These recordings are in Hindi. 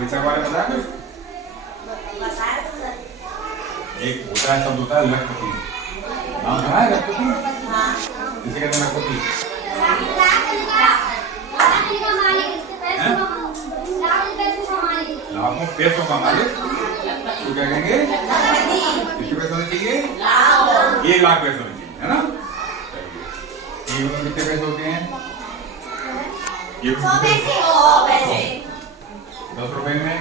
पैसा के बारे में बताया कुछ? एक होता है, शब्द होता है लखपति। नाम सुना है लखपति? किसे कहते हैं लखपति? लाखों पैसों का मालिक। तो क्या कहेंगे? कितने पैसे होने चाहिए? 1 लाख पैसे होने चाहिए, है ना? कितने पैसे होते हैं? 100 पैसे। 10 रुपए में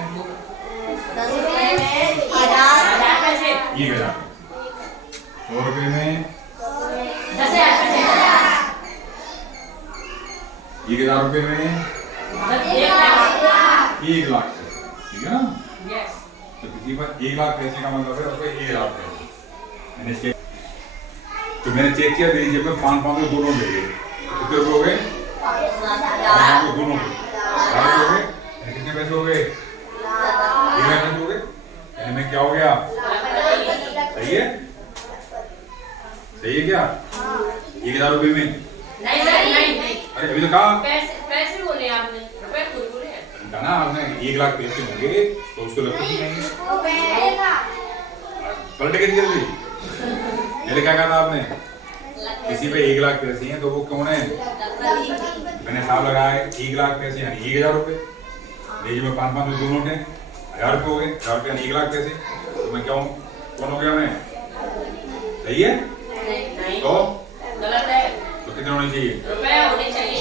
1000 पैसे। 1,000। 100 रुपए में 1,000 रुपए में 1 लाख। ठीक है ना? तो किसी पर 1 लाख पैसे का मतलब है उसको 1,000 पैसे। तो मैंने चेक किया, मेरी जेब में 500 के 2 नोट ले गए। कितने रुपए हो गए? 500 के 2 नोट हो गए। कितने पैसे हो गए? 1 लाख पैसे हो गए। में क्या हो गया? सही है? सही है क्या? 1,000 रुपए में? नहीं। अरे अभी तो कहा पैसे बोले आपने, रुपए बोले ना आपने। 1 लाख पैसे होंगे तो उसको लखपति कहेंगे। पलट के जल्दी मैंने क्या कहा था आपने? किसी पे 1 लाख पैसे हैं तो वो कौन है? मैंने हिसाब लगाया 1 लाख पैसे यानी 1,000 रुपए। जेब में 500 के 2 नोट है, 1,000 रुपए हो गए। 1,000 रुपए यानी 1 लाख पैसे। तो मैं क्या हूँ? कौन हो गया मैं? सही है? तो गलत है। तो कितने होने चाहिए? रुपए होने चाहिए।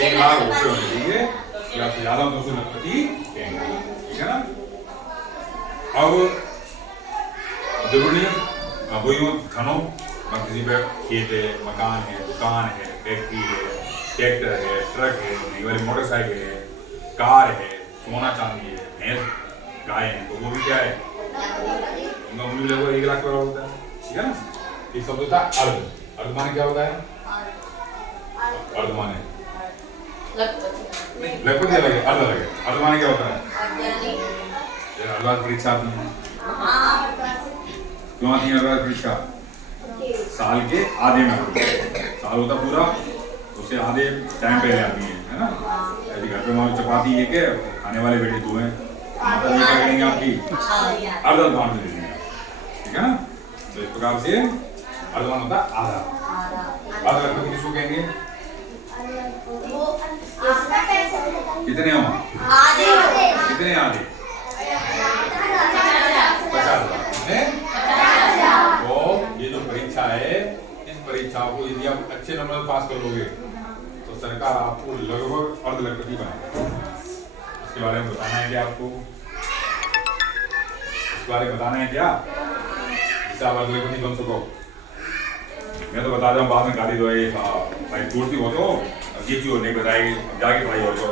1 लाख रुपए होने चाहिए या फिर ज्यादा तो उसको लखपति कहेंगे। ठीक है ना? अब जरूरी है वही धनों किसी पे खेत है, मकान है, दुकान है, फैक्ट्री है, ट्रैक्टर है, ट्रक है, नई वाली मोटरसाइकिल है, कार है, सोना चांदी है, भैंस गाय है, तो वो भी क्या है? उनका मूल्य लगभग 1 लाख बराबर होता है। ठीक है ना? एक शब्द होता है अर्ध। अर्ध माने क्या होता है? अर्ध माने लखपति अलग है, अर्ध अलग है। अर्ध माने क्या होता है? अर्धवार्षिक परीक्षा आती है। क्यों आती है अर्धवार्षिक परीक्षा? साल के आधे में होती है। साल होता पूरा, उससे आधे टाइम पहले आती है ना? ऐसे घर पे मान चपाती एक है, खाने वाले बेटे 2 हैं, माता जी क्या करेंगे आपकी? अर्धवार्षिक दे देंगे। ठीक है ना? तो इस प्रकार से अर्धवान होता है आधा। अर्ध लखपति किसको कहेंगे? कितने हो? कितने आधे? 50,000। तो ये जो परीक्षा है, इस परीक्षा को यदि आप अच्छे नंबर पास कर लोगे तो सरकार आपको लगभग अर्ध लखपति बनाएगी। इसके बारे में बताना है क्या आपको? इसके बारे में बताना है क्या? जिससे आप अर्ध लखपति बन सको। मैं तो बता रहा हूँ, बाद में गाली दो भाई पूर्ति हो तो ये चीज नहीं बताएगी, जाके भाई हो तो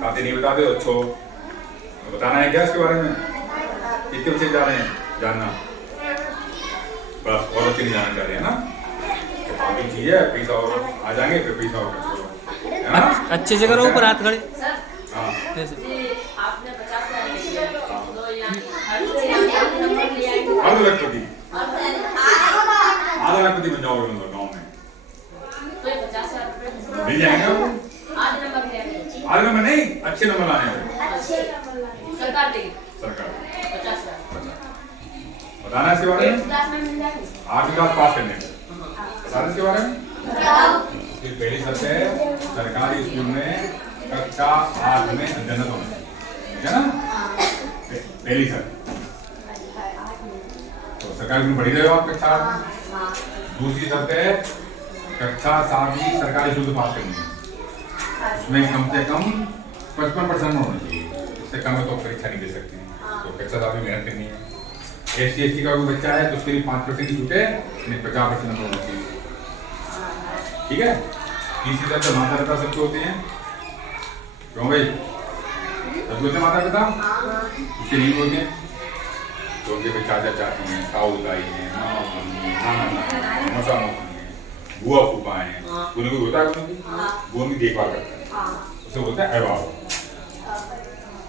खाते नहीं बताते हो। अच्छो तो बताना है क्या इसके बारे में? कितने बच्चे जा रहे हैं जानना? बस और अच्छे नहीं जाना चाह रहे हैं ना? तो बाकी चीज है, पैसा और आ जाएंगे फिर पैसा और अच्छे से करो, ऊपर हाथ खड़े। हाँ अर्ध लखपति, आधा लखपति बन जाओगे गाँव में। मिल जाएंगे वो आधे नंबर नहीं, अच्छे नंबर लाने हैं। सरकार देगी। सरकार 50,000 बताना इसके बारे में। 8वीं क्लास पास करने बताना इसके बारे में। फिर पहली शर्त है सरकारी स्कूल में कक्षा 8 में अध्ययन होना चाहिए। ठीक है ना? पहली शर्त। तो सरकारी स्कूल पढ़ी रहे हो आप कक्षा 8 में। दूसरी शर्त है कक्षा 7वीं सरकारी स्कूल पास करनी है। उसमें कम से कम 55% होना चाहिए। इससे कम है तो परीक्षा नहीं दे सकते। तो कक्षा 7वीं मेहनत करनी है। SC/ST का कोई बच्चा है तो उसके लिए 5% ही छूटे, 50% नंबर होना चाहिए। ठीक है? तीसरी तरह से माता पिता सबके होते हैं। क्यों भाई? सबके होते माता पिता? उसके नहीं होते हैं तो उनके चाचा चाची हैं, ताऊ ताई हैं, मामा मामी, नाना नानी, मौसा मौसी हैं, बुआ फूफा हैं। उन्हें कोई होता है वो उनकी देखभाल करता है, उसे बोलते हैं अभिभावक।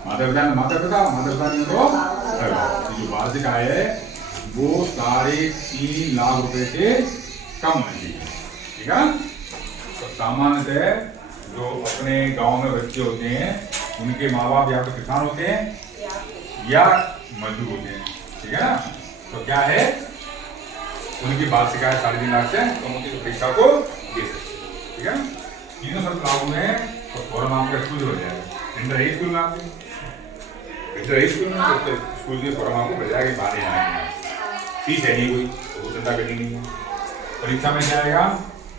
माता पिता नहीं तो अभिभावक। जो वार्षिक आय है वो 3.5 लाख रुपए से कम होनी चाहिए। ठीक है? तो सामान्यतः जो अपने गांव में बच्चे होते हैं उनके माँ बाप या तो किसान होते हैं या मजदूर होते हैं, ठीक है ना। तो क्या है, उनकी वार्षिक आय 3.5 लाख से कम होती है, परीक्षा को दे सकते, ठीक है। तीनों शर्त लागू है तो फॉर्म आपका स्कूल हो जाएगा। इंटर हाई स्कूल में आपके इंटर हाई स्कूल में तो स्कूल के फॉर्म आपको भेजा के बाहर जाना है, फीस है नहीं कोई, तो चिंता करनी नहीं है। परीक्षा में क्या आएगा,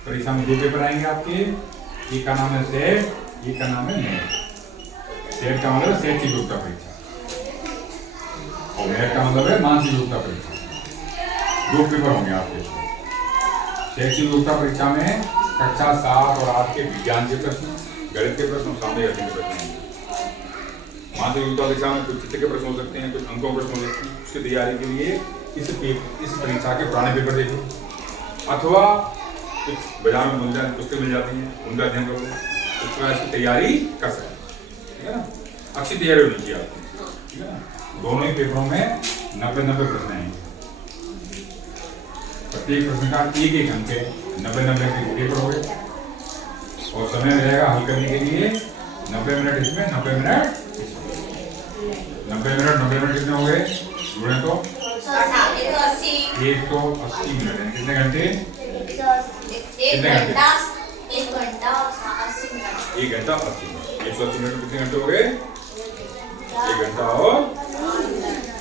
परीक्षा में 2 पेपर आएंगे आपके, एक का नाम है सेट, एक का नाम है नेट। सेट का मतलब शैक्षिक योग्यता परीक्षा और नेट का मतलब है मानसिक योग्यता परीक्षा। 2 पेपर होंगे आपके। शैक्षिक योग्यता परीक्षा में कक्षा 7 और 8 के विज्ञान के प्रश्न, गणित के प्रश्न, सामान्य ज्ञान के प्रश्न होंगे। मानसिक योग्यता परीक्षा में कुछ चित्र के प्रश्न हो सकते हैं, कुछ अंकों के प्रश्न हो सकते हैं। उसकी तैयारी के लिए इस परीक्षा के पुराने पेपर देखो अथवा कुछ बाजार में मिल जाए पुस्तकें मिल जाती हैं, उनका अध्ययन करो, उसके बाद इसकी तैयारी कर सकते हैं, ठीक है ना। अच्छी तैयारी होनी चाहिए आपकी, ठीक है ना। दोनों ही पेपरों में 90 प्रश्न आएंगे, प्रत्येक प्रश्न का 1 अंक है, 90 के पेपर हो गए और समय मिलेगा हल करने के लिए 90 मिनट इसमें, 90 मिनट कितने हो गए, जुड़े तो 180 मिनट। कितने घंटे, 1 घंटा 80 मिनट। 180 मिनट कितने घंटे हो गए, 1 घंटा और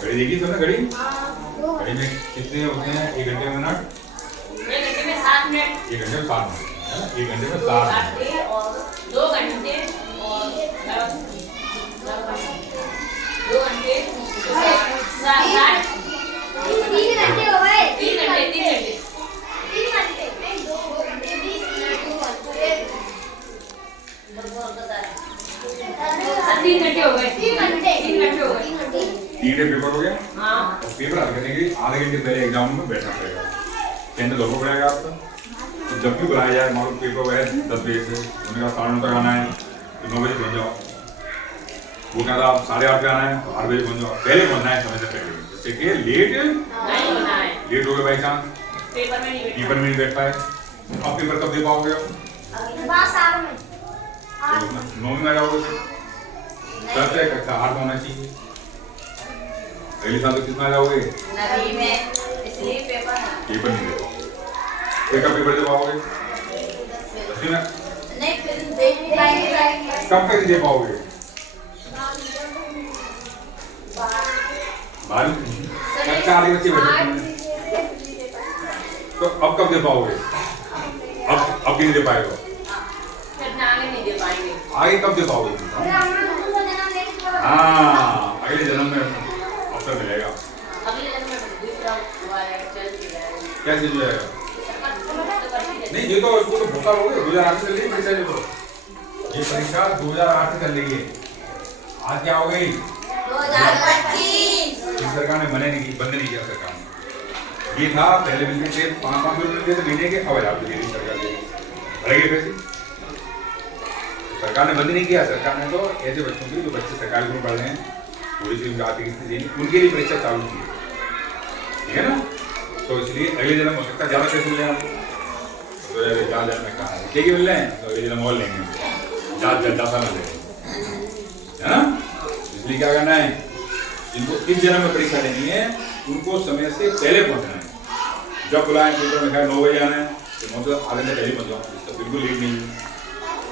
घड़ी देखी तुमने, घड़ी में कितने होते हैं 1 घंटे में मिनट, 1 घंटे में 7 मिनट, 1 घंटे में 7 मिनट, 1 घंटे में 7 मिनट और 2 घंटे और 2 घंटे 7 3 घंटे हो गए, 3 घंटे 3 घंटे हो गए, 3 घंटे हो गए। 3 पेपर हो गया। हाँ, और पेपर हल करने के लिए आधे घंटे पहले एग्जाम में बैठना पड़ेगा, केंद्र धोखा पड़ेगा आपका। तो जब भी बुलाया जाए, मान लो पेपर है 10 बजे से, उन्होंने कहा 9:30 तक आना है तो 9 बजे पहुँच जाओ। वो कहा था आप 8:30 पे आना है तो 8 बजे पहुँच जाओ, पहले पहुँचना है समय से पहले, जिससे कि लेट नहीं होना है। लेट हो गए बाई चांस पेपर में नहीं बैठ पाए। अब पेपर कब दे पाओगे, आप 9 में आ जाओगे, 10 से कक्षा 8 में होना चाहिए। अगले साल तो कितना आ जाओगे, नवी में, इसलिए पेपर नहीं दे पाओगे। फिर कब पेपर दे पाओगे, 10वीं में नहीं, फिर दे नहीं पाएंगे। कब तक दे पाओगे, 12वीं कक्षा आगे बच्चे बैठे, तो अब कब दे पाओगे, अब नहीं दे पाएगा, फिर आगे नहीं दे पाएंगे। आगे कब दे पाओगे, हाँ अगले जन्म में अवसर मिलेगा। अगले जन्म में दूसरा हुआ है, चल जाएगा, कैसे जो है नहीं, ये तो उसको तो भूखा हो गया। 2008 से चल रही परीक्षा, ये परीक्षा 2008 से चल रही है। आज क्या हो गई, 2025। सरकार ने मना नहीं की, बंद नहीं किया सरकार ने। ये था पहले मिलते थे 500 मिलते थे महीने के, अब 1000 रुपये सरकार दे रही पैसे। सरकार ने बंद नहीं किया, सरकार ने तो ऐसे बच्चों के जो बच्चे सरकारी स्कूल में पढ़ रहे हैं, थोड़ी सी आर्थिक स्थिति उनके लिए परीक्षा चालू की, ठीक है ना। तो इसलिए अगले जन्म हो सकता है ज़्यादा पैसे मिले आपको, तो ज़्यादा में कहा है क्या मिल रहे हैं, तो अगले जन्म और लेंगे, ज़्यादा मिल है ना। इसलिए क्या करना है, जिनको इस जन्म में परीक्षा देनी है उनको समय से पहले पहुंचना है। जब बुलाएं पेपर में 9 बजे आना है तो मतलब आधे घंटे पहले पहुंच जाओ, तो बिल्कुल लेट नहीं है।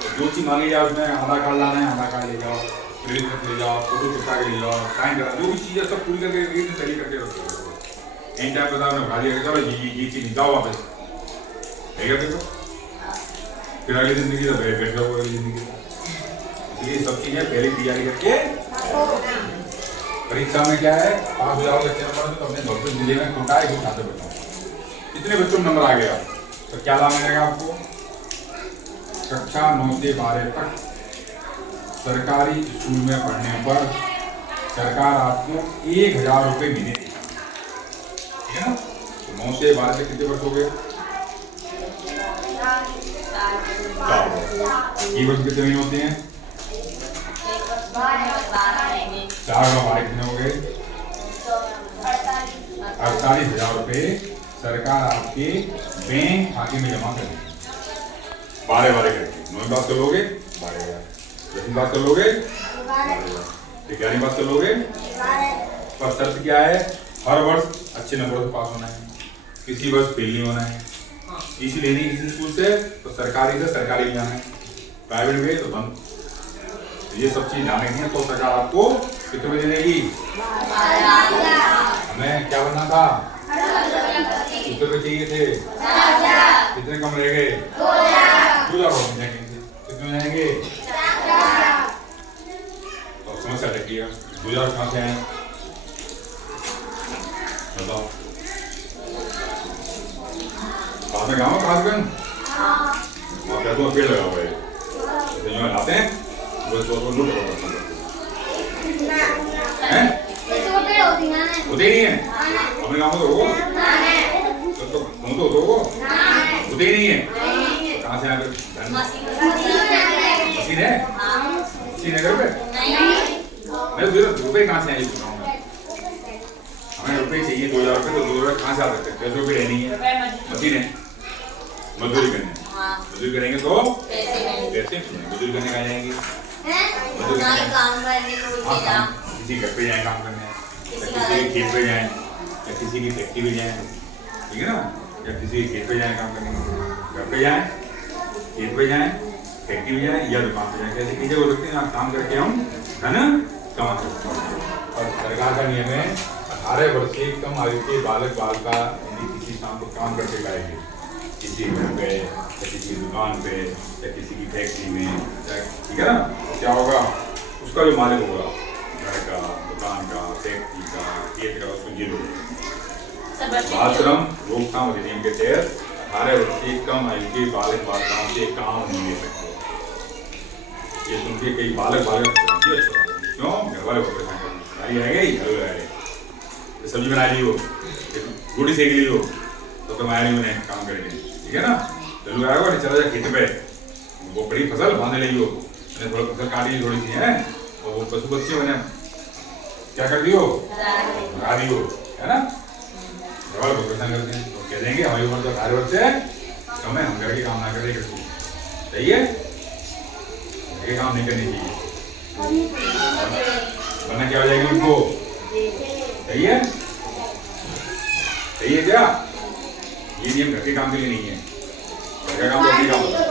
तो जो चीज़ मांगी जाए उसमें आधार कार्ड लाना है, आधार कार्ड ले जाओ, क्रेडिट ले जाओ, फोटो चिपका के ले जाओ, साइन करा, जो भी चीज़ है सब पूरी करके एक दिन पहले करके रखो। एंड टाइम बता मैं उठा दिया, चलो ये चीज़ जाओ वापस है पेपर, फिर अगली जिंदगी तो बैठ जाओ अगली जिंदगी। इसलिए सब चीज़ें पहले तैयारी करके परीक्षा में क्या है, पास हो जाओगे अच्छे नंबर तो अपने भोजपुर जिले में कोटा एक छात्र बचाओ। कितने बच्चों में नंबर आ गया तो क्या लाभ मिलेगा आपको, कक्षा 9 से 12 तक सरकारी स्कूल में पढ़ने पर सरकार आपको 1000 रुपये महीने देगी, ठीक है ना। तो 9 से 12 तक कितने वर्ष हो गए, 4 वर्ष कितने महीने होते हैं, 4 में 12 कितने हो गए, 48,000 रुपये सरकार आपके बैंक खाते में जमा करेगी। 12 करके 9 बात कर लोगे 12,000, 10 बात कर लोगे ये ग्यारहवीं पास कर लोगे। पर शर्त क्या है, हर वर्ष अच्छे नंबरों से पास होना है, किसी वर्ष फेल नहीं होना है। इसी लेनी किसी स्कूल से तो सरकारी में जाना है, प्राइवेट में तो बंद। ये सब चीज जाने की है तो सरकार आपको कितने में देगी। हमें क्या बनना था, कितने रुपए चाहिए थे, कितने कम रह गए, 2000 जाएंगे, कितने जाएंगे। तो समस्या देखिएगा 2000 कहाँ से आए बताओ। पास में गाँव खासगंज वहाँ क्या तो पेड़ लगा हुआ है, लाते हैं वो तो लूट होते ही नहीं है अपने गाँव में तो होगा होते ही नहीं है। कहाँ से आए मशीन है, मशीन है घर पे। मैं रुपए कहाँ से आए चुका हूँ, हमें रुपए चाहिए 2000 रुपए, तो 2000 कहाँ से आ सकते हैं, पैसे रुपए रहनी है, मशीन है। मजदूरी करेंगे तो पैसे मजदूरी करने का जाएंगे, किसी घर पे जाए काम करने, या किसी के खेत पे जाए, या किसी की फैक्ट्री पे जाए, ठीक है ना, या किसी के खेत पे जाए काम करने, घर पे जाए, खेत पे जाए, फैक्ट्री में जाए या दुकान पे जाए, ऐसी चीजें हो सकती हैं। काम करके हम धन कमा सकते हैं। और सरकार का नियम है 18 वर्ष से कम आयु के बालक बालिका यदि किसी काम को काम करके लाएंगे, किसी घर पे या किसी दुकान पे या किसी की फैक्ट्री में, ठीक है ना, क्या होगा, उसका जो मालिक होगा घर का, दुकान का, फैक्ट्री का, खेत का, उसको जेल होगा। बाल श्रम रोकथाम अधिनियम के तहत 18 वर्ष से कम आयु के बालक बालिकाओं से काम नहीं ले सकते। ये सुन के कई बालक क्यों घर वाले बहुत परेशान करते हैं, गाड़ी सब्जी बना ली हो, रोटी सेक ली हो, तो तुम आया नहीं उन्हें काम करेंगे, ठीक है ना। चलो आएगा नहीं, चला जा खेत पे, वो बड़ी फसल बांधने लगी हो, मैंने थोड़ा फसल काटी ली थोड़ी सी है, और वो पशु पक्षी मैंने क्या कर दियो, लगा दी हो, है ना। घर वाले बहुत परेशान करते हैं, तो कह देंगे हमारी उम्र तो 18 वर्ष से कम है, हम घर के काम ना करें, सही है, ये काम नहीं करनी चाहिए, वरना क्या हो जाएगी उनको, सही है, सही है क्या। ये नियम घर के काम के लिए नहीं है, घर का काम तो अपनी काम होता है,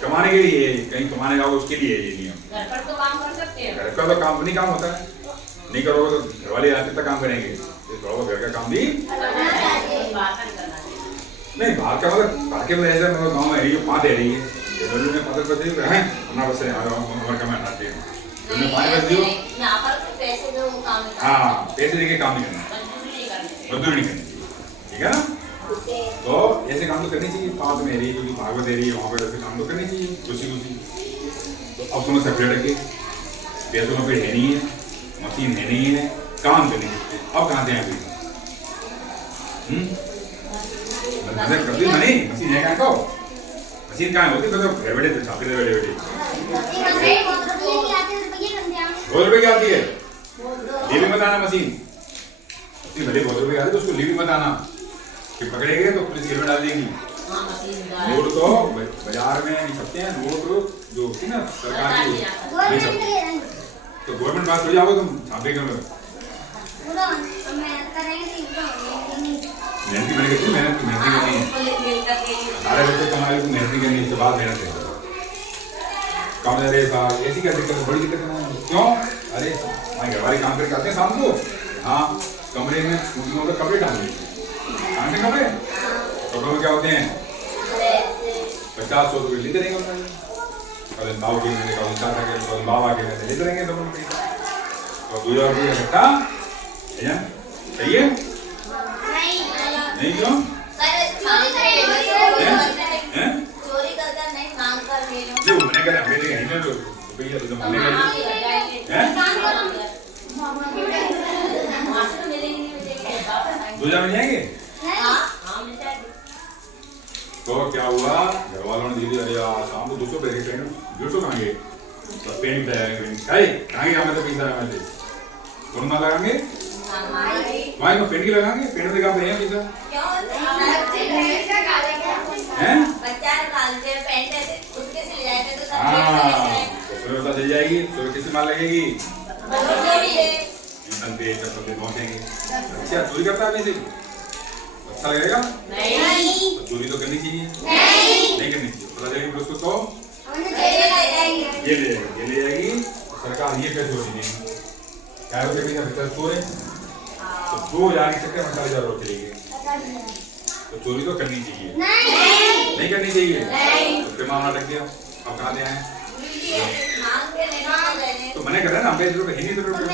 कमाने के लिए, कहीं कमाने जाओ उसके लिए ये नियम। घर पर तो काम कर सकते हैं, घर का तो काम अपनी काम होता है, नहीं करोगे तो घर वाले रात तक काम करेंगे, थोड़ा घर का काम भी नहीं। बाहर का मतलब बाहर के ऐसे मतलब गाँव में जो 5 रह रही है, में 5 बजे है अपना बस उम्र का मैं आते हैं, 5 बजे हो, हाँ पैसे देके काम नहीं करना, मजदूरी नहीं करनी, ठीक है ना। तो ऐसे काम तो करनी चाहिए, 5 में रही क्योंकि भागवत दे रही है वहाँ पर, ऐसे काम तो करनी चाहिए खुशी। तो अब तुम्हें सेपरेट रखे, पैसों में है नहीं है, मशीन है नहीं है, काम करने सकते, अब कहाँ से आए करती नहीं, मशीन है कहाँ को, मशीन कहाँ होती है, घर बैठे छापे थे बैठे 2 रुपए की आती है, लीवी मत आना मशीन, भले 2 रुपए आती है तो उसको लीवी मत आना, कि पकड़े गए तो पुलिस जेल में डाल देगी। नोट तो बाजार में नहीं छपते हैं, नोट जो होती है ना सरकार की, तो गवर्नमेंट बात हो जाओगे तुम छापे कर लो, मेहनती मैंने कहती मेहनत करनी है, 18 बच्चे कमाए तो मेहनत करनी है, इसके बाद मेहनत है काम दे रहे साहब, ऐसी क्या दिक्कत है, बड़ी दिक्कत है, क्यों, अरे हमारे घर वाले काम करके आते हैं शाम को, हाँ कमरे में कुर्सियों पर कपड़े डाल देते हैं, कपड़े कपड़ों में क्या होते हैं 50-100 रुपये लेते रहेंगे, कल बाबू के मैंने कल चाचा के कल बाबा के मैंने लेते रहेंगे, सब तो 2000 रुपये इकट्ठा सही है नहीं, क्यों चोरी करके नहीं मांग कर ले लो, जो मैंने कहा हमें नहीं है जो रुपया तो मैंने कहा हैं 2000 मिल जाएंगे, तो क्या हुआ घर वालों ने दीदी, अरे यार शाम को 200 पैसे ट्रेन 150 कहाँ गए, तो पेन कहाँ गया, मैं तो पैसा है मैं कौन ना लगाएंगे वहाँ में पेन की लगाएंगे, पेन में कहाँ पे है पैसा हैं, बच्चा निकालते हैं पेन उसके से ले जाएंगे तो सब तुम्हें पता चल जाएगी सुबह किससे मार लगेगी, संदेश पहुंचेंगे। अच्छा चोरी करता है अभी से अच्छा लगेगा नहीं, तो चोरी तो करनी चाहिए नहीं करनी चाहिए। पता चलेगी पुलिस को तो ये ले जाएगी सरकार। ये कैसे हो नहीं क्या रुपये का बच्चा चोरे तो 2000 के चक्कर में 48,000 रुपये चलेगी। तो चोरी तो करनी चाहिए नहीं करनी चाहिए तो फिर मामला लग गया। अब कहाँ ले आए तो मैंने कहा ना 50 रुपये ही नहीं तो रुपये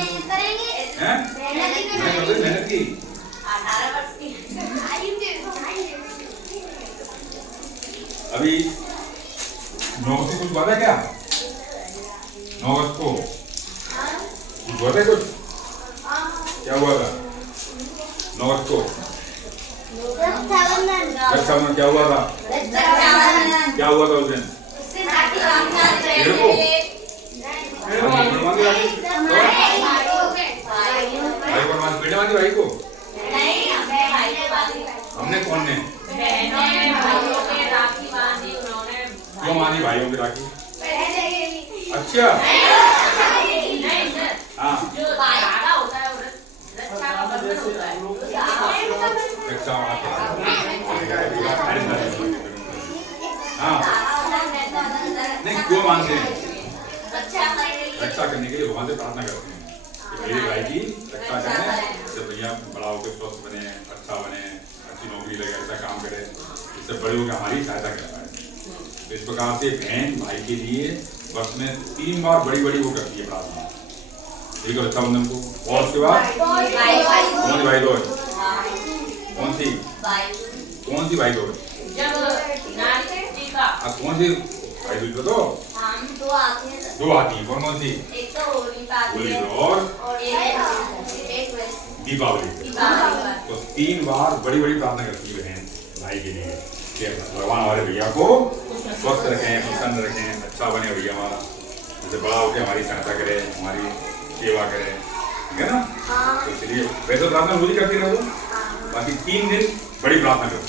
हैं मैंने कर दी मेहनत की। 18 वर्ष की अभी 9 से कुछ बात है क्या 9 अगस्त को कुछ हुआ था कुछ क्या हुआ था 9 अगस्त को रक्षाबंधन क्या हुआ था क्या हुआ था उस दिन भाई को हमने कौन ने क्यों मानी भाइयों की राखी। अच्छा हाँ हाँ नहीं क्यों मानते हैं रक्षा करने के लिए भगवान से प्रार्थना करते हैं कि मेरे भाई की रक्षा करें जब भैया बड़ा होकर स्वस्थ बने अच्छा बने अच्छी नौकरी लगे ऐसा काम करे इससे बड़े होकर हमारी सहायता कर पाए। तो इस प्रकार से बहन भाई के लिए वर्ष में 3 बार बड़ी बड़ी वो करती है प्रार्थना ठीक है रक्षाबंधन को। और उसके बाद कौन सी भाई दौड़ कौन सी भाई दौड़ कौन सी भाई दूज तो 2 आती है कौन सी होली और दीपावली। तो 3 बार बड़ी बड़ी प्रार्थना करती है बहन भाई के लिए कि भगवान हमारे भैया को स्वस्थ रखें प्रसन्न रखें अच्छा बने भैया हमारा जैसे बड़ा होकर हमारी सहायता करे हमारी सेवा करे ठीक है ना। तो इसलिए वैसे प्रार्थना रोज ही करती रहो बाकी 3 दिन बड़ी प्रार्थना करो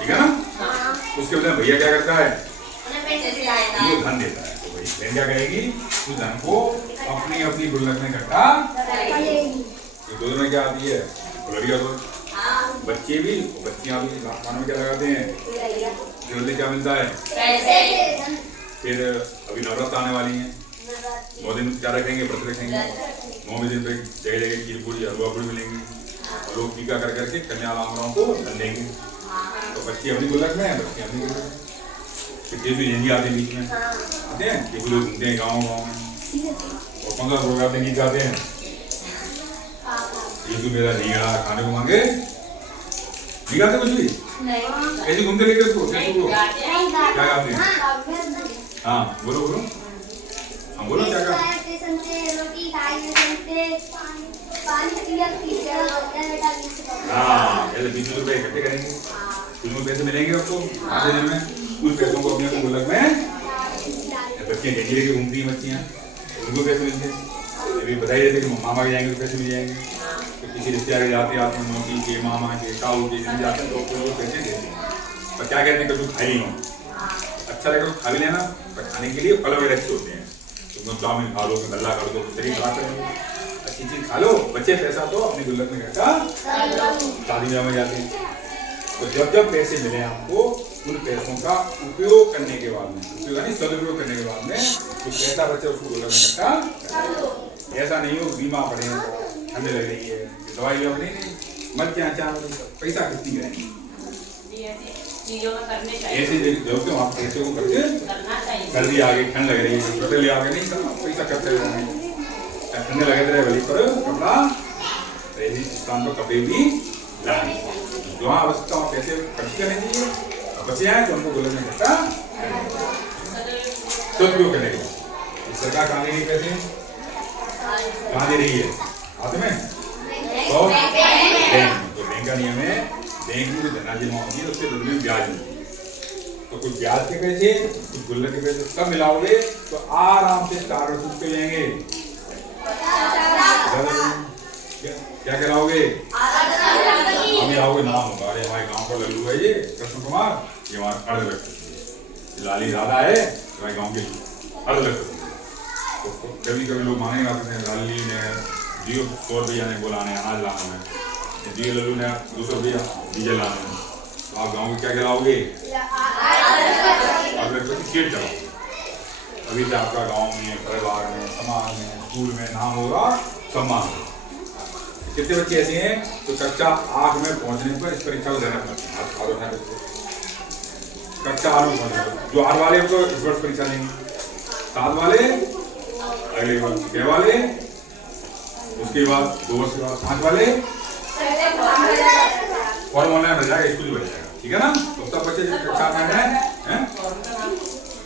ठीक है ना। उसके बाद भैया क्या करता है वो धन देता है। तो भाई बहन क्या करेगी उस धन को अपनी अपनी गुल्लक में इकट्ठा तो 2 दिन में क्या आती है गुलरिया तो बच्चे भी बच्चियां भी खाने में क्या लगाते हैं जल्दी क्या मिलता है फिर अभी नवरात्र आने वाली है 9 दिन क्या रखेंगे व्रत रखेंगे 9वें दिन पे जगह जगह खीर पूरी हलवा पूरी मिलेंगी लोग टीका कर करके कन्या रामराव को धन देंगे। तो बच्चे अपनी गुल्लक में है बच्चे अपनी गुल्लक में फिर भी यही आते बीच में आते हैं ये लोग घूमते हैं गाँव में और 15 लोग आते हैं गीत गाते हैं ये तो मेरा रीड़ा खाने को मांगे नहीं गाते कुछ भी ऐसे घूमते लेके उसको क्या गाते हैं हाँ बोलो बोलो हाँ बोलो क्या गाते हाँ ऐसे 20 रुपए इकट्ठे करेंगे उसमें पैसे मिलेंगे आपको आधे दिन में उस पैसों को अपने गुल्लक में बच्चियाँ झंझी लेके घूमती हैं बच्चियाँ उनको पैसे मिलते हैं अभी बताई देते कि मामा के जाएंगे तो पैसे मिल जाएंगे तो किसी रिश्तेदार के जाते आते हैं मौसी के मामा के ताऊ के नहीं जाते हैं तो पैसे देते हैं। पर क्या कहते हैं कि तुम खाई नहीं हो अच्छा लगेगा तो खा भी लेना पर खाने के लिए अलग अलग अच्छे होते हैं तुम चाउमीन खा लो गल्ला खा लो तो शरीर खराब करेंगे अच्छी चीज खा लो बच्चे पैसा तो अपनी गुल्लक में इकट्ठा शादी ब्याह में जाते हैं। तो जब जब पैसे मिले आपको उन पैसों का उपयोग करने के बाद में उपयोग यानी सदुपयोग करने के बाद में जो पैसा बचे उसको गुल्लक में इकट्ठा ऐसा नहीं हो बीमा पड़े ठंड लग रही है दवाई लो नहीं मत क्या पैसा कितनी करेंगे ऐसे जरूरत है आप पैसे को करके सर्दी आ गई ठंड लग रही है स्वेटर ले आ गए नहीं पैसा करते रहना ठंड लगे रहे वली पर कपड़ा ऐसे स्थान पर कपड़े भी लाने जहाँ आवश्यकता वहाँ पैसे खर्च करने चाहिए बचे आए तो उनको गुल्लक में इकट्ठा सदुपयोग करने के सरकार कहाँ दे रही पैसे कहाँ दे रही है हाथ में तो बैंक का नियम है बैंक में जो धनराशि जमा होती है उसके बदले में ब्याज मिलती है। तो कुछ ब्याज के पैसे कुछ गुल्लक के पैसे सब मिलाओगे तो आराम से 4 वर्ष पे लेंगे क्या कराओगे अभी आओगे नाम होगा अरे हमारे गांव का लल्लू है ये कृष्ण कुमार ये हमारा अर्ध लक्ष्य लाली दादा है हमारे गांव के अर्ध लक्ष्य कभी कभी लोग मांगे आते हैं, लाली ने जियो 100 रुपया ने बोला ने अनाज लाना है, जियो लल्लू ने 200 रुपया डीजल लाना है, तो आप गाँव में क्या खिलाओगे? आप खेल चलाओ। अभी से आपका गाँव में, परिवार में, समाज में, स्कूल में नाम होगा, सम्मान। कितने बच्चे ऐसे हैं तो कक्षा 8 में पहुंचने पर इस परीक्षा को देना पड़ता है। कक्षा 8 में पहुंचने पर जो 8 वाले हैं तो इस वर्ष परीक्षा देंगे, 7 वाले अगले वर्ष, 6 वाले उसके बाद 2 वर्ष के बाद, 5 वाले फॉर्म ऑनलाइन भर जाएगा, स्कूल भर जाएगा, ठीक है ना। तो सब बच्चे कक्षा में हैं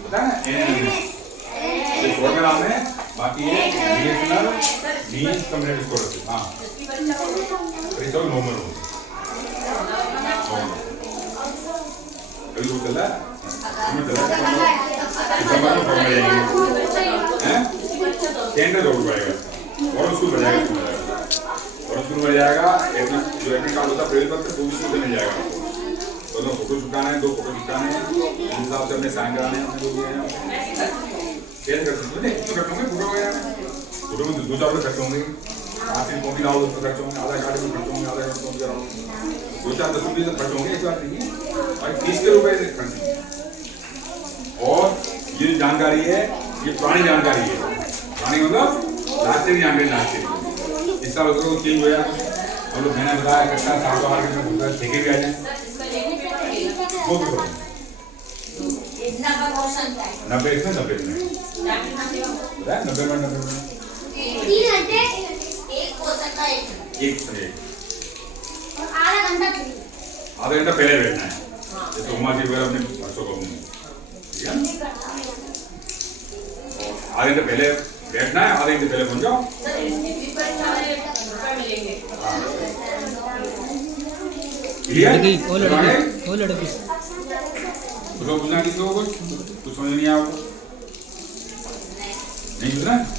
पता है ये शॉर्ट में नाम है, बाकी ये बीएसएनएल मींस कम्युनिटी स्कॉलरशिप। हाँ परीक्षा नवंबर में अभी वो चल रहा है, दिसंबर में फॉर्म मिलेंगे हैं, केंद्र दौड़ पड़ेगा और स्कूल बन जाएगा, और स्कूल बन जाएगा। जो एडमिट कार्ड होता है प्रेरित पत्र वो स्कूल से मिल जाएगा। तो फोटो चिपकाना है, 2 फोटो चिपकाने हैं, हिसाब से अपने साइन कराने हैं, अपने जो भी है चेंज कर सकते हैं। इसमें खर्च होंगे फोटो वगैरह में, फोटो में 2-4 रुपये खर्च होंगे, आखिरी कॉपी लाओ उसमें खर्च होंगे, आधार कार्ड में खर्च होंगे, आधार कार्ड कॉपी कराओ 2-4 10 रुपये खर्च होंगे, इस बात नहीं है। और 30 के रुपये खर्च होंगे। और ये जानकारी है, ये पुरानी जानकारी है, पुरानी मतलब लास्ट की जानकारी, लास्ट की इस साल उसको चेंज हो जाएगा। हम लोग मैंने बताया कक्षा 7 बाहर के ठेके भी आ जाए, वो भी करो 90 इसमें 90 में बताया 90 में 3 घंटे एक हो सकता है, एक और आधा घंटा पहले बैठना है, जैसे उमा जी वगैरह अपने बच्चों को, ठीक है। आधे घंटे पहले बैठना है, आधे घंटे पहले पहुंच जाओ। लड़की पूछना किसी को कुछ समझ नहीं आया, नहीं पूछना।